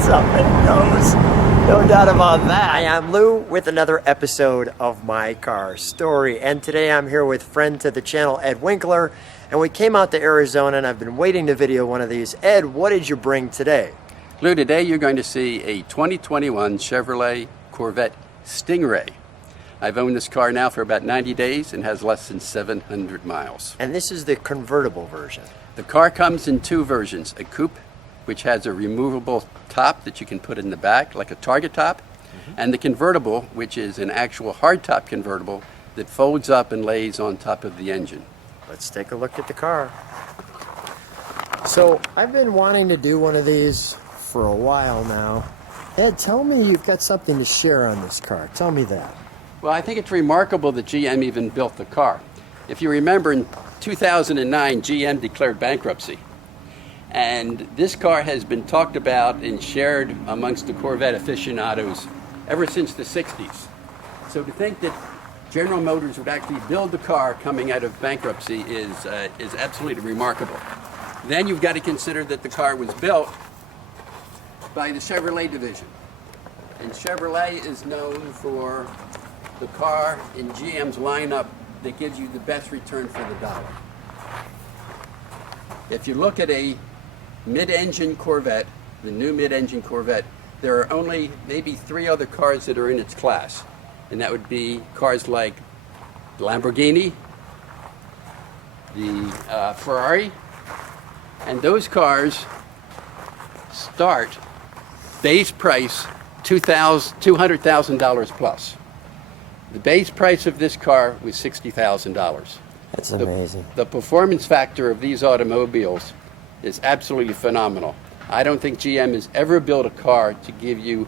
something goes. No doubt about that. Hi, I'm Lou with another episode of My Car Story. And today I'm here with friend to the channel, Ed Winkler. And we came out to Arizona and I've been waiting to video one of these. Ed, what did you bring today? Lou, today you're going to see a 2021 Chevrolet Corvette Stingray. I've owned this car now for about 90 days and has less than 700 miles. And this is the convertible version. The car comes in two versions, a coupe, which has a removable top that you can put in the back, like a Target top, and the convertible, which is an actual hardtop convertible that folds up and lays on top of the engine. Let's take a look at the car. So I've been wanting to do one of these for a while now. Ed, tell me you've got something to share on this car. Tell me that. Well, I think it's remarkable that GM even built the car. If you remember, in 2009, GM declared bankruptcy. And this car has been talked about and shared amongst the Corvette aficionados ever since the 60s. So to think that General Motors would actually build the car coming out of bankruptcy is absolutely remarkable. Then you've got to consider that the car was built by the Chevrolet division. And Chevrolet is known for the car in GM's lineup that gives you the best return for the dollar. If you look at a mid-engine Corvette, the new mid-engine Corvette, there are only maybe 3 other cars that are in its class. And that would be cars like the Lamborghini, the Ferrari, and those cars start base price $200,000 plus. The base price of this car was $60,000. That's amazing. The performance factor of these automobiles is absolutely phenomenal. I don't think GM has ever built a car to give you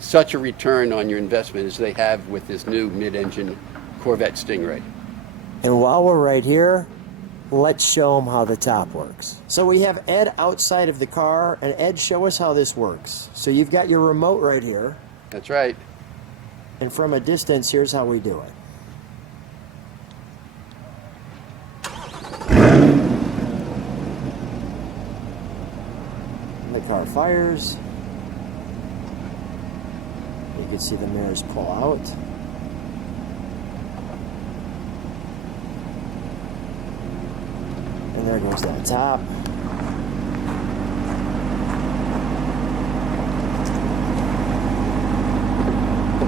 such a return on your investment as they have with this new mid-engine Corvette Stingray. And while we're right here, let's show them how the top works. So we have Ed outside of the car, and Ed, show us how this works. So you've got your remote right here. That's right. And from a distance, here's how we do it. The car fires. You can see the mirrors pull out. And there goes that top.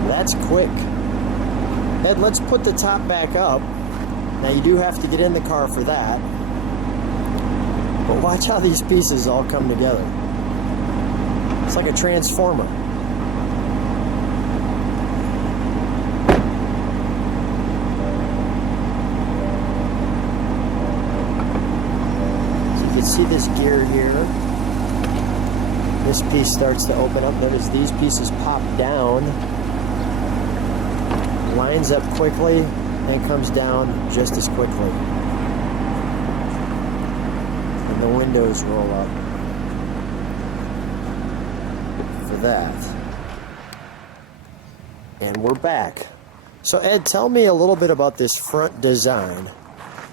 That's quick. Ed, let's put the top back up. Now you do have to get in the car for that. But watch how these pieces all come together. It's like a transformer. So you can see this gear here. This piece starts to open up. Notice these pieces pop down. Lines up quickly and comes down just as quickly. And the windows roll up for that. And we're back. So Ed, tell me a little bit about this front design.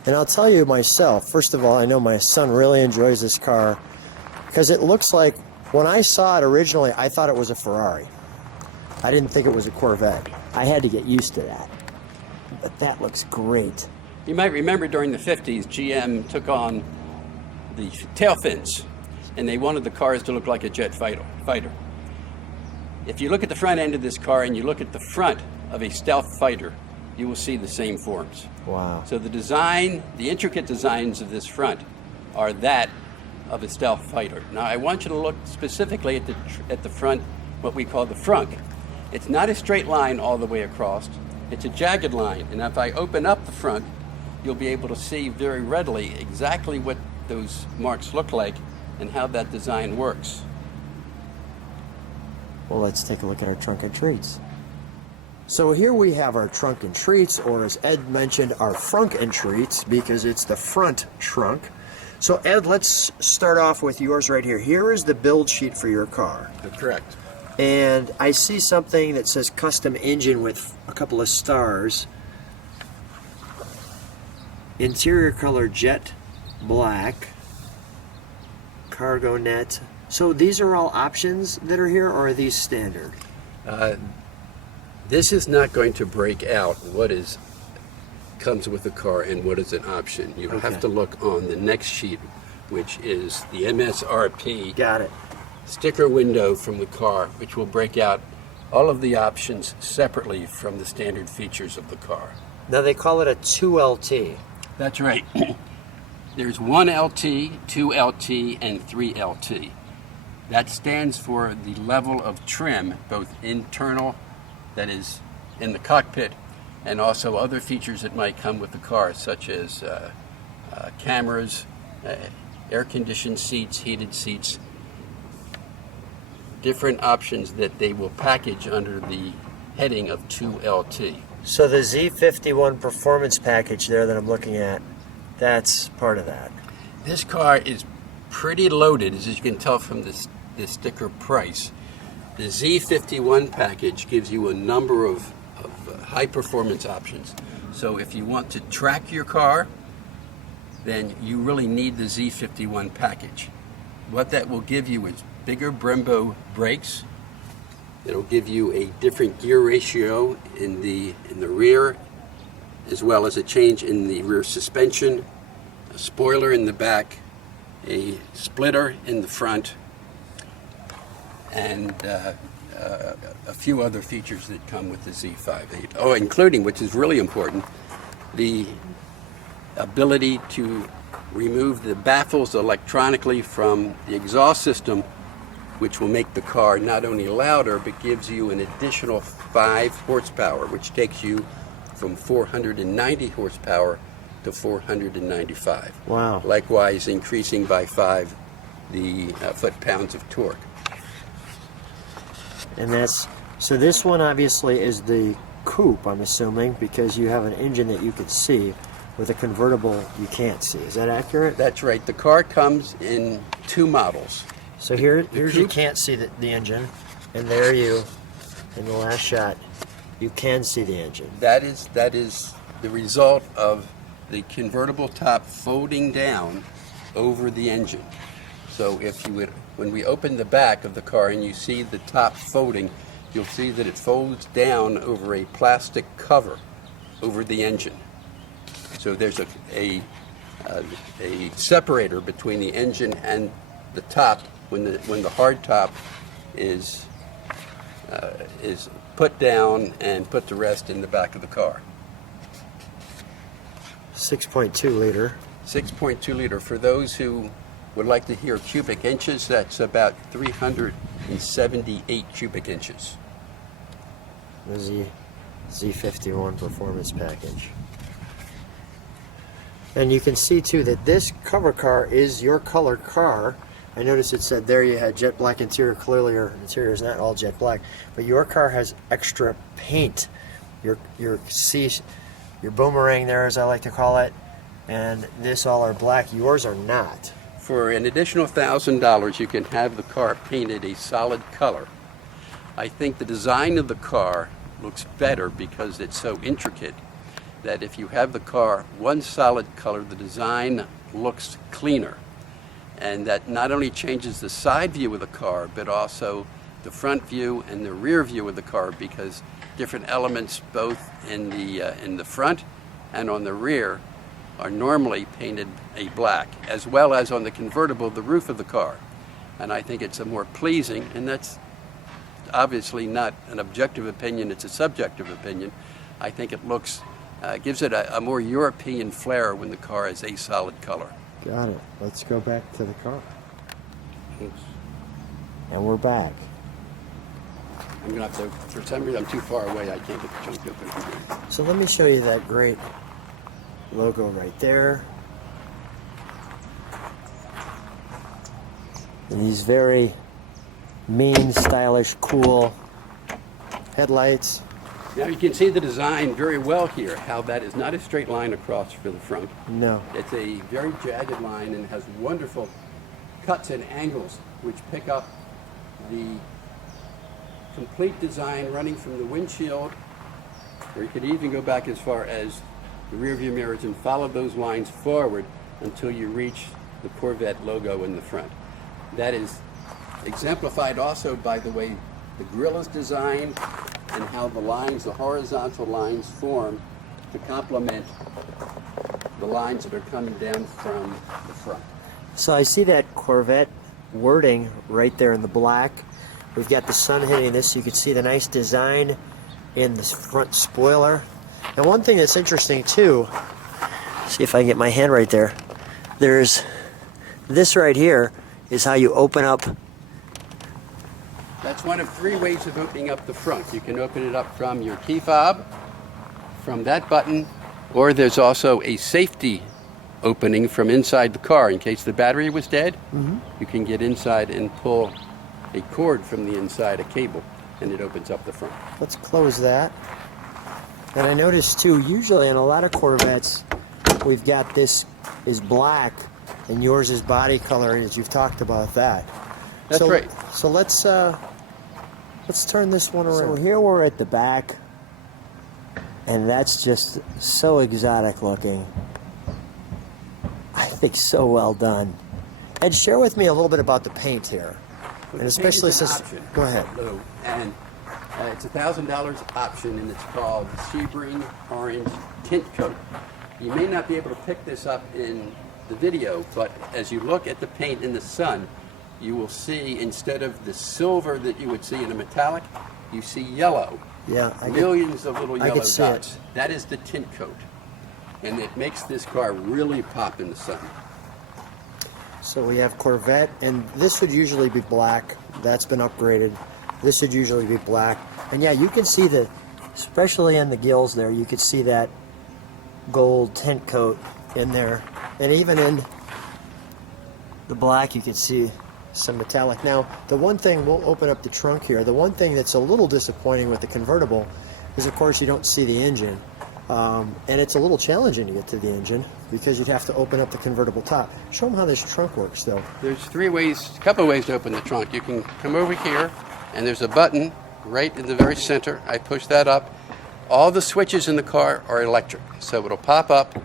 And I'll tell you myself, first of all, I know my son really enjoys this car because it looks like, when I saw it originally, I thought it was a Ferrari. I didn't think it was a Corvette. I had to get used to that. But that looks great. You might remember during the 50s, GM took on the tail fins, and they wanted the cars to look like a jet fighter. If you look at the front end of this car and you look at the front of a stealth fighter, you will see the same forms. Wow. So the design, the intricate designs of this front are that of a stealth fighter. Now I want you to look specifically at the front, what we call the frunk. It's not a straight line all the way across. It's a jagged line. And if I open up the front, you'll be able to see very readily exactly what those marks look like and how that design works. Well, let's take a look at our trunk and treats. So here we have our trunk and treats, or as Ed mentioned, our frunk and treats, because it's the front trunk. So Ed, let's start off with yours right here. Here is the build sheet for your car. That's correct. And I see something that says custom engine with a couple of stars. Interior color jet black. Cargo net. So these are all options that are here, or are these standard? This is not going to break out what comes with the car and what is an option. You Okay. have to look on the next sheet, which is the MSRP Got it. sticker window from the car, which will break out all of the options separately from the standard features of the car. Now they call it a 2LT. That's right. There's 1LT, 2LT, and 3LT. That stands for the level of trim, both internal, that is in the cockpit, and also other features that might come with the car, such as cameras, air-conditioned seats, heated seats, different options that they will package under the heading of 2LT. So the Z51 Performance package there that I'm looking at, that's part of that. This car is pretty loaded, as you can tell from the sticker price. The Z51 package gives you a number of high performance options. So if you want to track your car, then you really need the Z51 package. What that will give you is bigger Brembo brakes. It'll give you a different gear ratio in the rear, as well as a change in the rear suspension, a spoiler in the back, a splitter in the front, and a few other features that come with the Z58. Oh, including, which is really important, the ability to remove the baffles electronically from the exhaust system, which will make the car not only louder, but gives you an additional 5 horsepower, which takes you from 490 horsepower to 495. Wow. Likewise, increasing by 5 the foot-pounds of torque. And that's, so this one obviously is the coupe, I'm assuming, because you have an engine that you can see. With a convertible, you can't see. Is that accurate? That's right. The car comes in 2 models. So here's you coupe? can't see the engine, and there you, in the last shot, you can see the engine. That is the result of the convertible top folding down over the engine. So if you would, when we open the back of the car and you see the top folding, you'll see that it folds down over a plastic cover over the engine. So there's a separator between the engine and the top when the hard top is put down and put to rest in the back of the car. 6.2 liter. 6.2 liter. For those who would like to hear cubic inches, that's about 378 cubic inches. The Z51 Performance package. And you can see too that this cover car is your color car. I noticed it said there you had jet black interior. Clearly your interior is not all jet black, but your car has extra paint. Your boomerang there, as I like to call it, and this all are black. Yours are not. For an additional $1,000, you can have the car painted a solid color. I think the design of the car looks better because it's so intricate that if you have the car one solid color, the design looks cleaner. And that not only changes the side view of the car, but also the front view and the rear view of the car, because different elements both in the front and on the rear are normally painted a black, as well as on the convertible, the roof of the car. And I think it's a more pleasing, and that's obviously not an objective opinion, it's a subjective opinion. I think it looks, gives it a more European flair when the car is a solid color. Got it. Let's go back to the car. Oops. And we're back. I'm gonna have to, for some reason I'm too far away, I can't get the junk open from here. So let me show you that great logo right there. And these very mean, stylish, cool headlights. Now you can see the design very well here, how that is not a straight line across for the front. No. It's a very jagged line and has wonderful cuts and angles which pick up the complete design running from the windshield, or you could even go back as far as the rear view mirrors and follow those lines forward until you reach the Corvette logo in the front. That is exemplified also by the way the grille is designed and how the lines, the horizontal lines, form to complement the lines that are coming down from the front. So I see that Corvette wording right there in the black. We've got the sun hitting this, so you can see the nice design in the front spoiler. And one thing that's interesting too, see if I can get my hand right there, there's this right here is how you open up. That's one of three ways of opening up the front. You can open it up from your key fob, from that button, or there's also a safety opening from inside the car in case the battery was dead. You can get inside and pull a cord from the inside, a cable, and it opens up the front. Let's close that. And I noticed too, usually in a lot of Corvettes, we've got this is black and yours is body color, as you've talked about that. That's right. So let's turn this one around. So here we're at the back, and that's just so exotic looking. I think so well done. Ed, share with me a little bit about the paint here. And especially since, go ahead. Blue, and it's $1,000 option, and it's called Sebring Orange Tint Coat. You may not be able to pick this up in the video, but as you look at the paint in the sun, you will see, instead of the silver that you would see in a metallic, you see yellow. Yeah, Millions of little yellow see dots. it. That is the tint coat, and it makes this car really pop in the sun. So we have Corvette, and this would usually be black. That's been upgraded. This would usually be black. And yeah, you can see the, especially in the gills there, you could see that gold tint coat in there. And even in the black, you can see some metallic. Now, the one thing, we'll open up the trunk here. The one thing that's a little disappointing with the convertible is, of course, you don't see the engine. And it's a little challenging to get to the engine because you'd have to open up the convertible top. Show them how this trunk works, though. There's a couple of ways to open the trunk. You can come over here, and there's a button right in the very center. I push that up. All the switches in the car are electric, so it'll pop up.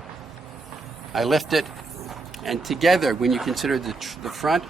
I lift it, and together, when you consider the front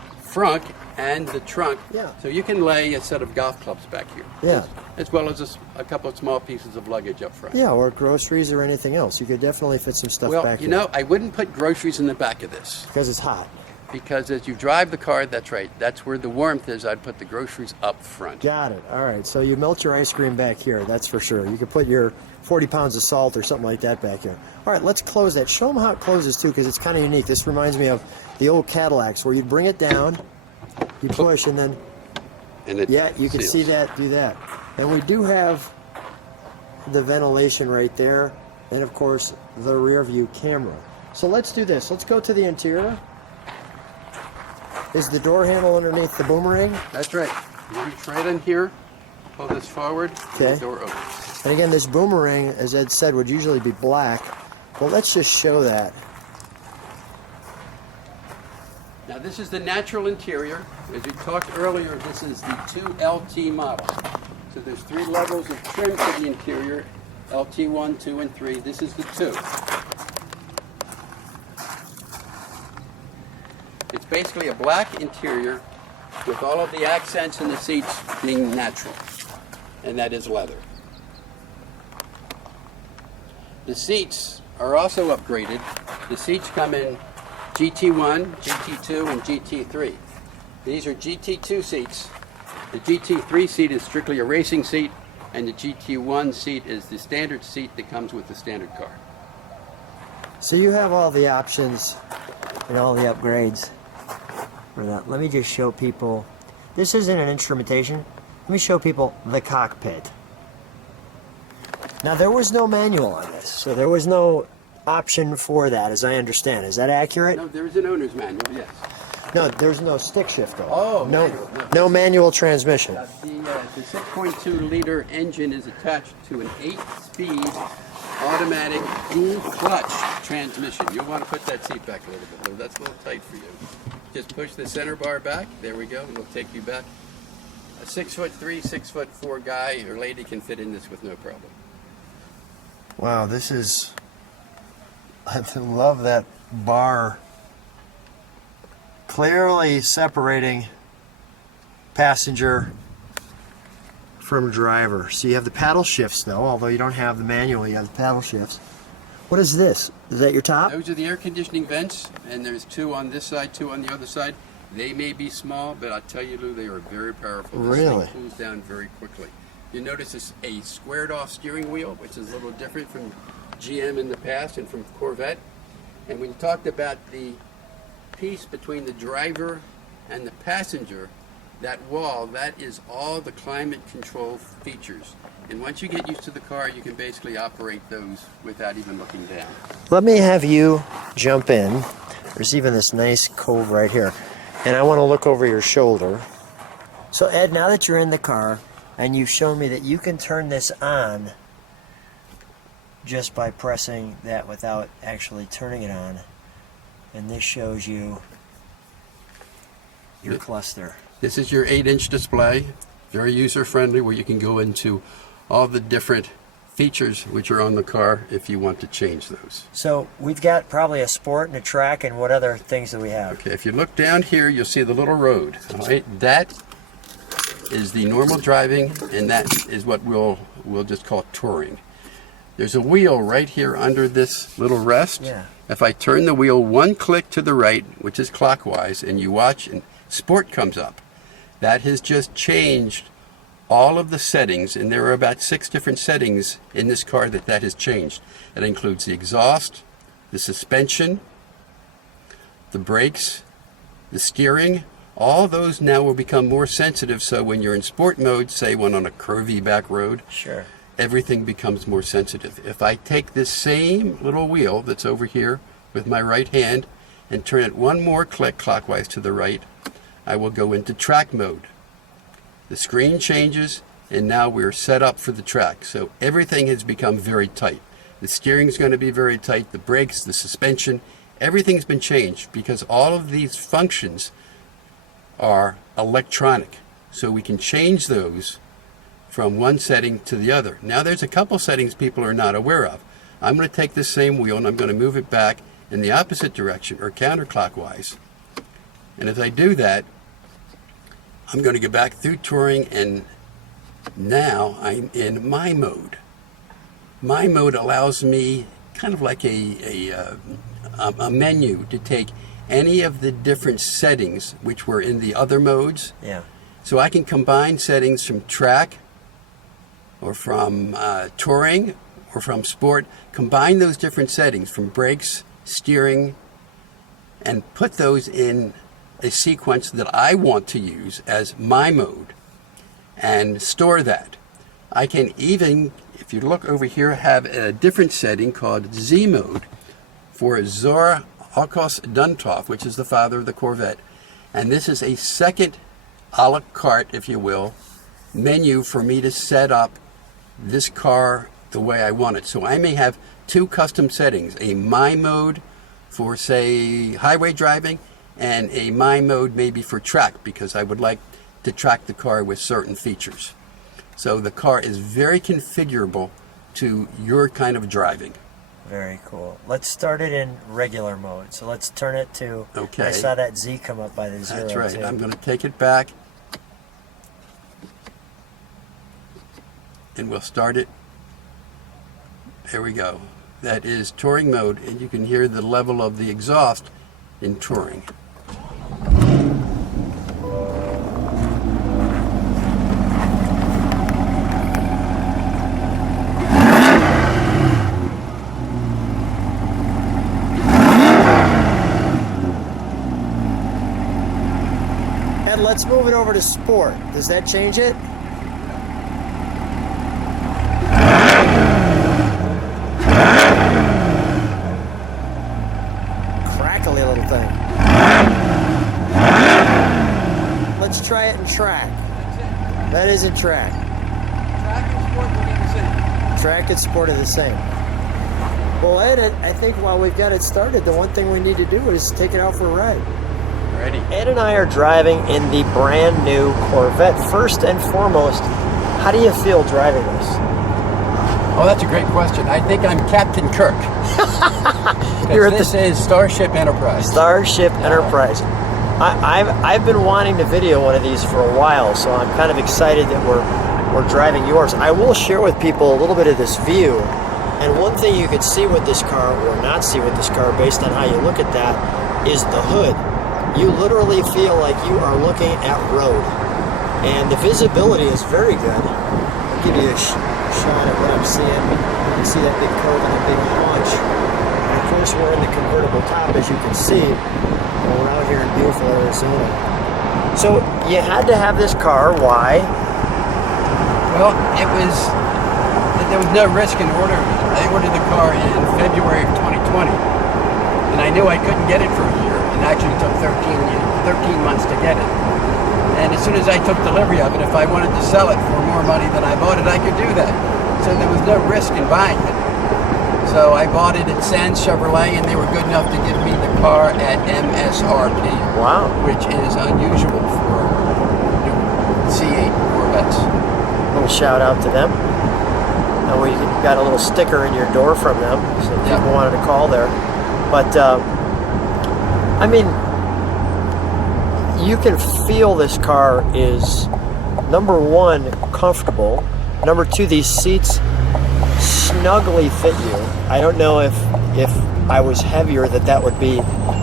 and the trunk, Yeah. so you can lay a set of golf clubs back here. Yeah. As well as a couple of small pieces of luggage up front. Yeah, or groceries or anything else. You could definitely fit some stuff Well, back you here. know, I wouldn't put groceries in the back of this. Because it's hot. Because as you drive the car, that's right, that's where the warmth is. I'd put the groceries up front. Got it. All right. So you melt your ice cream back here. That's for sure. You could put your 40 pounds of salt or something like that back here. All right, let's close that. Show them how it closes, too, because it's kind of unique. This reminds me of the old Cadillacs where you'd bring it down, you push, and then, And it yeah, you can seals. see that, do that. And we do have the ventilation right there, and, of course, the rear view camera. So let's do this. Let's go to the interior. Is the door handle underneath the boomerang? That's right. You reach right in here, pull this forward, Okay. and the door opens. And again, this boomerang, as Ed said, would usually be black. Well, let's just show that. Now this is the natural interior. As we talked earlier, this is the 2LT model. So there's 3 levels of trim for the interior, LT1, 2, and 3. This is the 2. It's basically a black interior with all of the accents in the seats being natural, and that is leather. The seats are also upgraded. The seats come in GT1, GT2, and GT3. These are GT2 seats. The GT3 seat is strictly a racing seat, and the GT1 seat is the standard seat that comes with the standard car. So you have all the options and all the upgrades for that. Let me just show people. This isn't an instrumentation. Let me show people the cockpit. Now, there was no manual on this, so there was no option for that, as I understand. Is that accurate? No, there is an owner's manual, yes. No, there's no stick shift, though. Oh, no, manual, no. no manual transmission. The 6.2 liter engine is attached to an 8-speed automatic dual clutch transmission. You'll want to put that seat back a little bit, Lou. That's a little tight for you. Just push the center bar back. There we go. It'll take you back. A 6'3", 6'4" guy or lady can fit in this with no problem. Wow, this is. I love that bar clearly separating passenger from driver. So you have the paddle shifts now, although you don't have the manual, you have the paddle shifts. What is this? Is that your top? Those are the air conditioning vents, and there's two on this side, two on the other side. They may be small, but I'll tell you, Lou, they are very powerful. Really? This thing cools down very quickly. You notice it's a squared off steering wheel, which is a little different from GM in the past and from Corvette. And when you talked about the piece between the driver and the passenger, that wall, that is all the climate control features. And once you get used to the car, you can basically operate those without even looking down. Let me have you jump in. There's even this nice cove right here. And I want to look over your shoulder. So Ed, now that you're in the car and you've shown me that you can turn this on just by pressing that without actually turning it on. And this shows you your cluster. This is your 8-inch display, very user-friendly, where you can go into all the different features which are on the car if you want to change those. So we've got probably a sport and a track, and what other things do we have? Okay, if you look down here, you'll see the little road. All right, that is the normal driving, and that is what we'll just call touring. There's a wheel right here under this little rest. Yeah. If I turn the wheel one click to the right, which is clockwise, and you watch, and sport comes up, that has just changed all of the settings, and there are about 6 different settings in this car that has changed. It includes the exhaust, the suspension, the brakes, the steering. All those now will become more sensitive, so when you're in sport mode, say when on a curvy back road, Sure. everything becomes more sensitive. If I take this same little wheel that's over here with my right hand and turn it one more click clockwise to the right, I will go into track mode. The screen changes, and now we're set up for the track. So everything has become very tight. The steering is going to be very tight, the brakes, the suspension, everything's been changed because all of these functions are electronic. So we can change those from one setting to the other. Now there's a couple settings people are not aware of. I'm going to take this same wheel and I'm going to move it back in the opposite direction or counterclockwise. And as I do that, I'm going to go back through touring, and now I'm in my mode. My mode allows me kind of like a menu to take any of the different settings which were in the other modes. Yeah. So I can combine settings from track or from touring or from sport, combine those different settings from brakes, steering, and put those in a sequence that I want to use as my mode and store that. I can even, if you look over here, have a different setting called Z mode for Zora Alkos Duntov, which is the father of the Corvette. And this is a second a la carte, if you will, menu for me to set up this car the way I want it. So I may have 2 custom settings, a my mode for, say, highway driving, and a my mode maybe for track, because I would like to track the car with certain features. So the car is very configurable to your kind of driving. Very cool. Let's start it in regular mode. So let's turn it to, Okay. I saw that Z come up by the 0. That's right. Too. I'm going to take it back, and we'll start it. There we go. That is touring mode, and you can hear the level of the exhaust in touring. And let's move it over to sport. Does that change it? Crackly little thing. Let's try it in track. That isn't track. Track and sport will be the same. Track and sport are the same. Well, Ed, I think while we've got it started, the one thing we need to do is take it out for a ride. Ready? Ed and I are driving in the brand new Corvette. First and foremost, how do you feel driving this? Oh, that's a great question. I think I'm Captain Kirk. You're at This is Starship Enterprise. Starship Enterprise. I've been wanting to video one of these for a while, so I'm kind of excited that we're driving yours. I will share with people a little bit of this view, and one thing you could see with this car, or not see with this car based on how you look at that, is the hood. You literally feel like you are looking at road, and the visibility is very good. I'll give you a shot at what I'm seeing. You can see that big curve and that big haunch. And of course, we're in the convertible top, as you can see. We're out here in beautiful Arizona. So you had to have this car. Why? Well, there was no risk in ordering it. I ordered the car in February of 2020, and I knew I couldn't get it for a year. It actually took 13 months to get it. And as soon as I took delivery of it, if I wanted to sell it for more money than I bought it, I could do that. So there was no risk in buying it. So I bought it at Sands Chevrolet, and they were good enough to give me the car at MSRP. Wow. Which is unusual for new C8 Corvettes. A little shout out to them. And we got a little sticker in your door from them, so people wanted to call there. But, I mean, you can feel this car is, number one, comfortable. Number two, these seats snugly fit you. I don't know if I was heavier that would be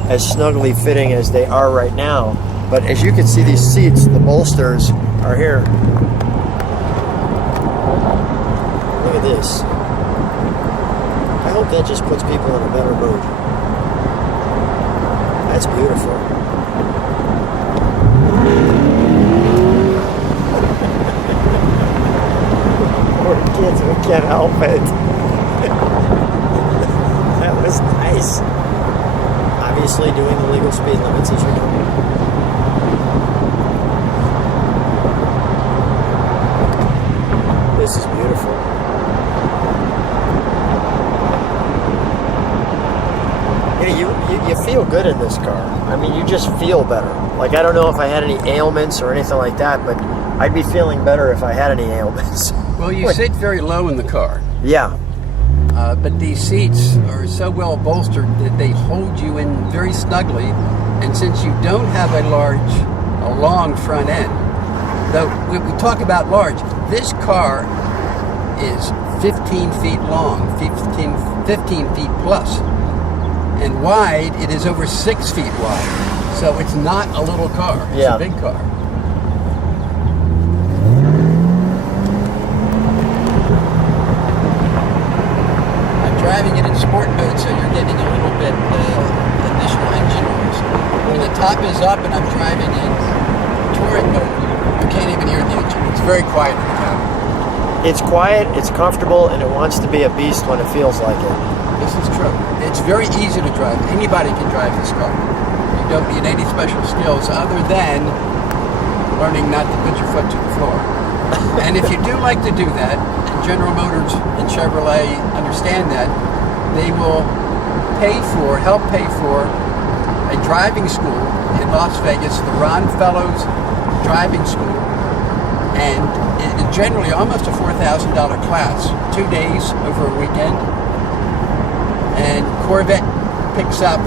as snugly fitting as they are right now. But as you can see, these seats, the bolsters are here. Look at this. I hope that just puts people in a better mood. That's beautiful. Poor kids, we can't help it. That was nice. Obviously doing the legal speed limits, as you know. This is beautiful. Yeah, you feel good in this car. I mean, you just feel better. Like, I don't know if I had any ailments or anything like that, but I'd be feeling better if I had any ailments. Well, you sit very low in the car. Yeah. But these seats are so well bolstered that they hold you in very snugly. And since you don't have a long front end, though we talk about large, this car is 15 feet long, 15 feet plus. And wide, it is over 6 feet wide. So it's not a little car, it's a big car. Driving it in sport mode, so you're getting a little bit additional engine noise. When the top is up and I'm driving in touring mode, you can't even hear the engine. It's very quiet in the cabin. It's quiet, it's comfortable, and it wants to be a beast when it feels like it. This is true. It's very easy to drive. Anybody can drive this car. You don't need any special skills other than learning not to put your foot to the floor. And if you do like to do that, and General Motors and Chevrolet understand that, they will help pay for a driving school in Las Vegas, the Ron Fellows Driving School. And it's generally almost a $4,000 class, 2 days over a weekend. And Corvette picks up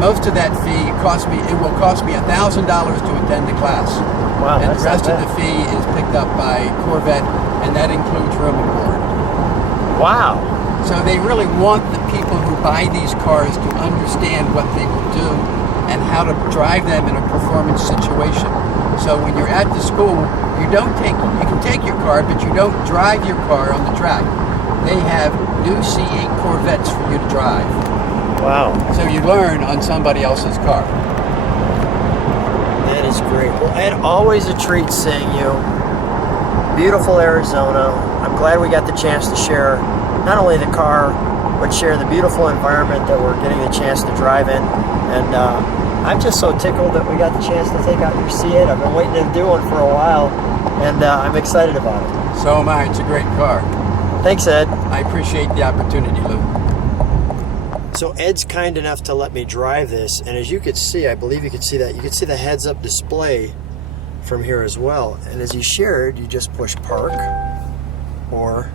most of that fee. It will cost me $1,000 to attend the class. Wow, and the rest of the fee is picked up by Corvette, and that includes room and board. Wow. So they really want the people who buy these cars to understand what they will do and how to drive them in a performance situation. So when you're at the school, you can take your car, but you don't drive your car on the track. They have new C8 Corvettes for you to drive. Wow. So you learn on somebody else's car. That is great. Well, Ed, always a treat seeing you. Beautiful Arizona. I'm glad we got the chance to share not only the car, but share the beautiful environment that we're getting the chance to drive in. And I'm just so tickled that we got the chance to take out your C8. I've been waiting to do one for a while, and I'm excited about it. So am I. It's a great car. Thanks, Ed. I appreciate the opportunity, Lou. So Ed's kind enough to let me drive this, and as you could see, I believe you could see that. You could see the heads-up display from here as well. And as you shared, you just push park or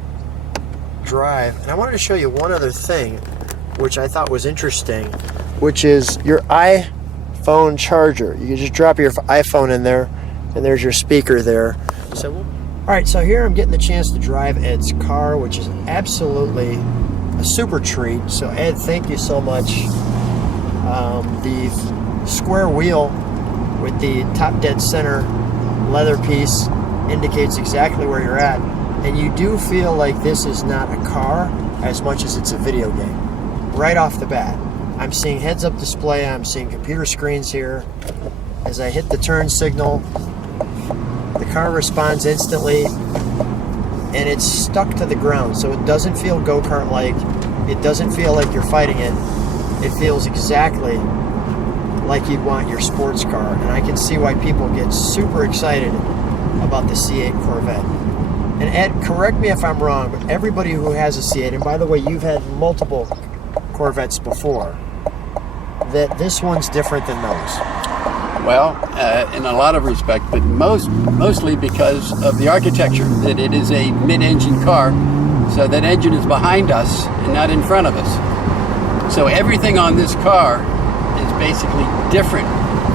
drive. And I wanted to show you one other thing, which I thought was interesting, which is your phone charger. You can just drop your iPhone in there, and there's your speaker there. So, all right, so here I'm getting the chance to drive Ed's car, which is absolutely a super treat. So Ed, thank you so much. The square wheel with the top dead center leather piece indicates exactly where you're at, and you do feel like this is not a car as much as it's a video game. Right off the bat, I'm seeing heads-up display, I'm seeing computer screens here. As I hit the turn signal, the car responds instantly, and it's stuck to the ground, so it doesn't feel go-kart-like. It doesn't feel like you're fighting it. It feels exactly like you'd want your sports car, and I can see why people get super excited about the C8 Corvette. And Ed, correct me if I'm wrong, but everybody who has a C8, and by the way, you've had multiple Corvettes before, that this one's different than those. Well, in a lot of respect, but mostly because of the architecture, that it is a mid-engine car, so that engine is behind us and not in front of us. So everything on this car is basically different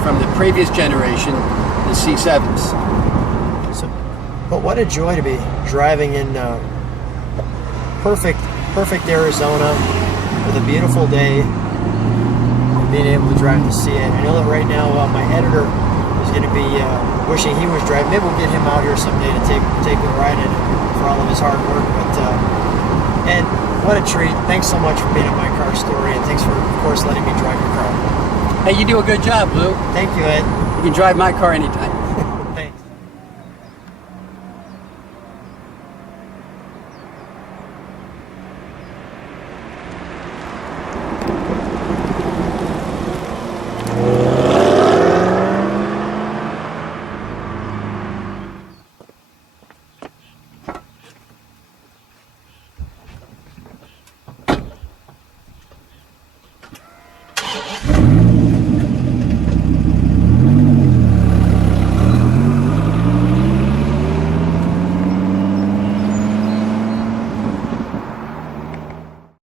from the previous generation, the C7s. So, but what a joy to be driving in perfect Arizona with a beautiful day, and being able to drive the C8. I know that right now my editor is going to be wishing he was driving. Maybe we'll get him out here someday to take a ride in it for all of his hard work. But Ed, what a treat. Thanks so much for being on My Car Story, and thanks for, of course, letting me drive your car. Hey, you do a good job, Lou. Thank you, Ed. You can drive my car anytime.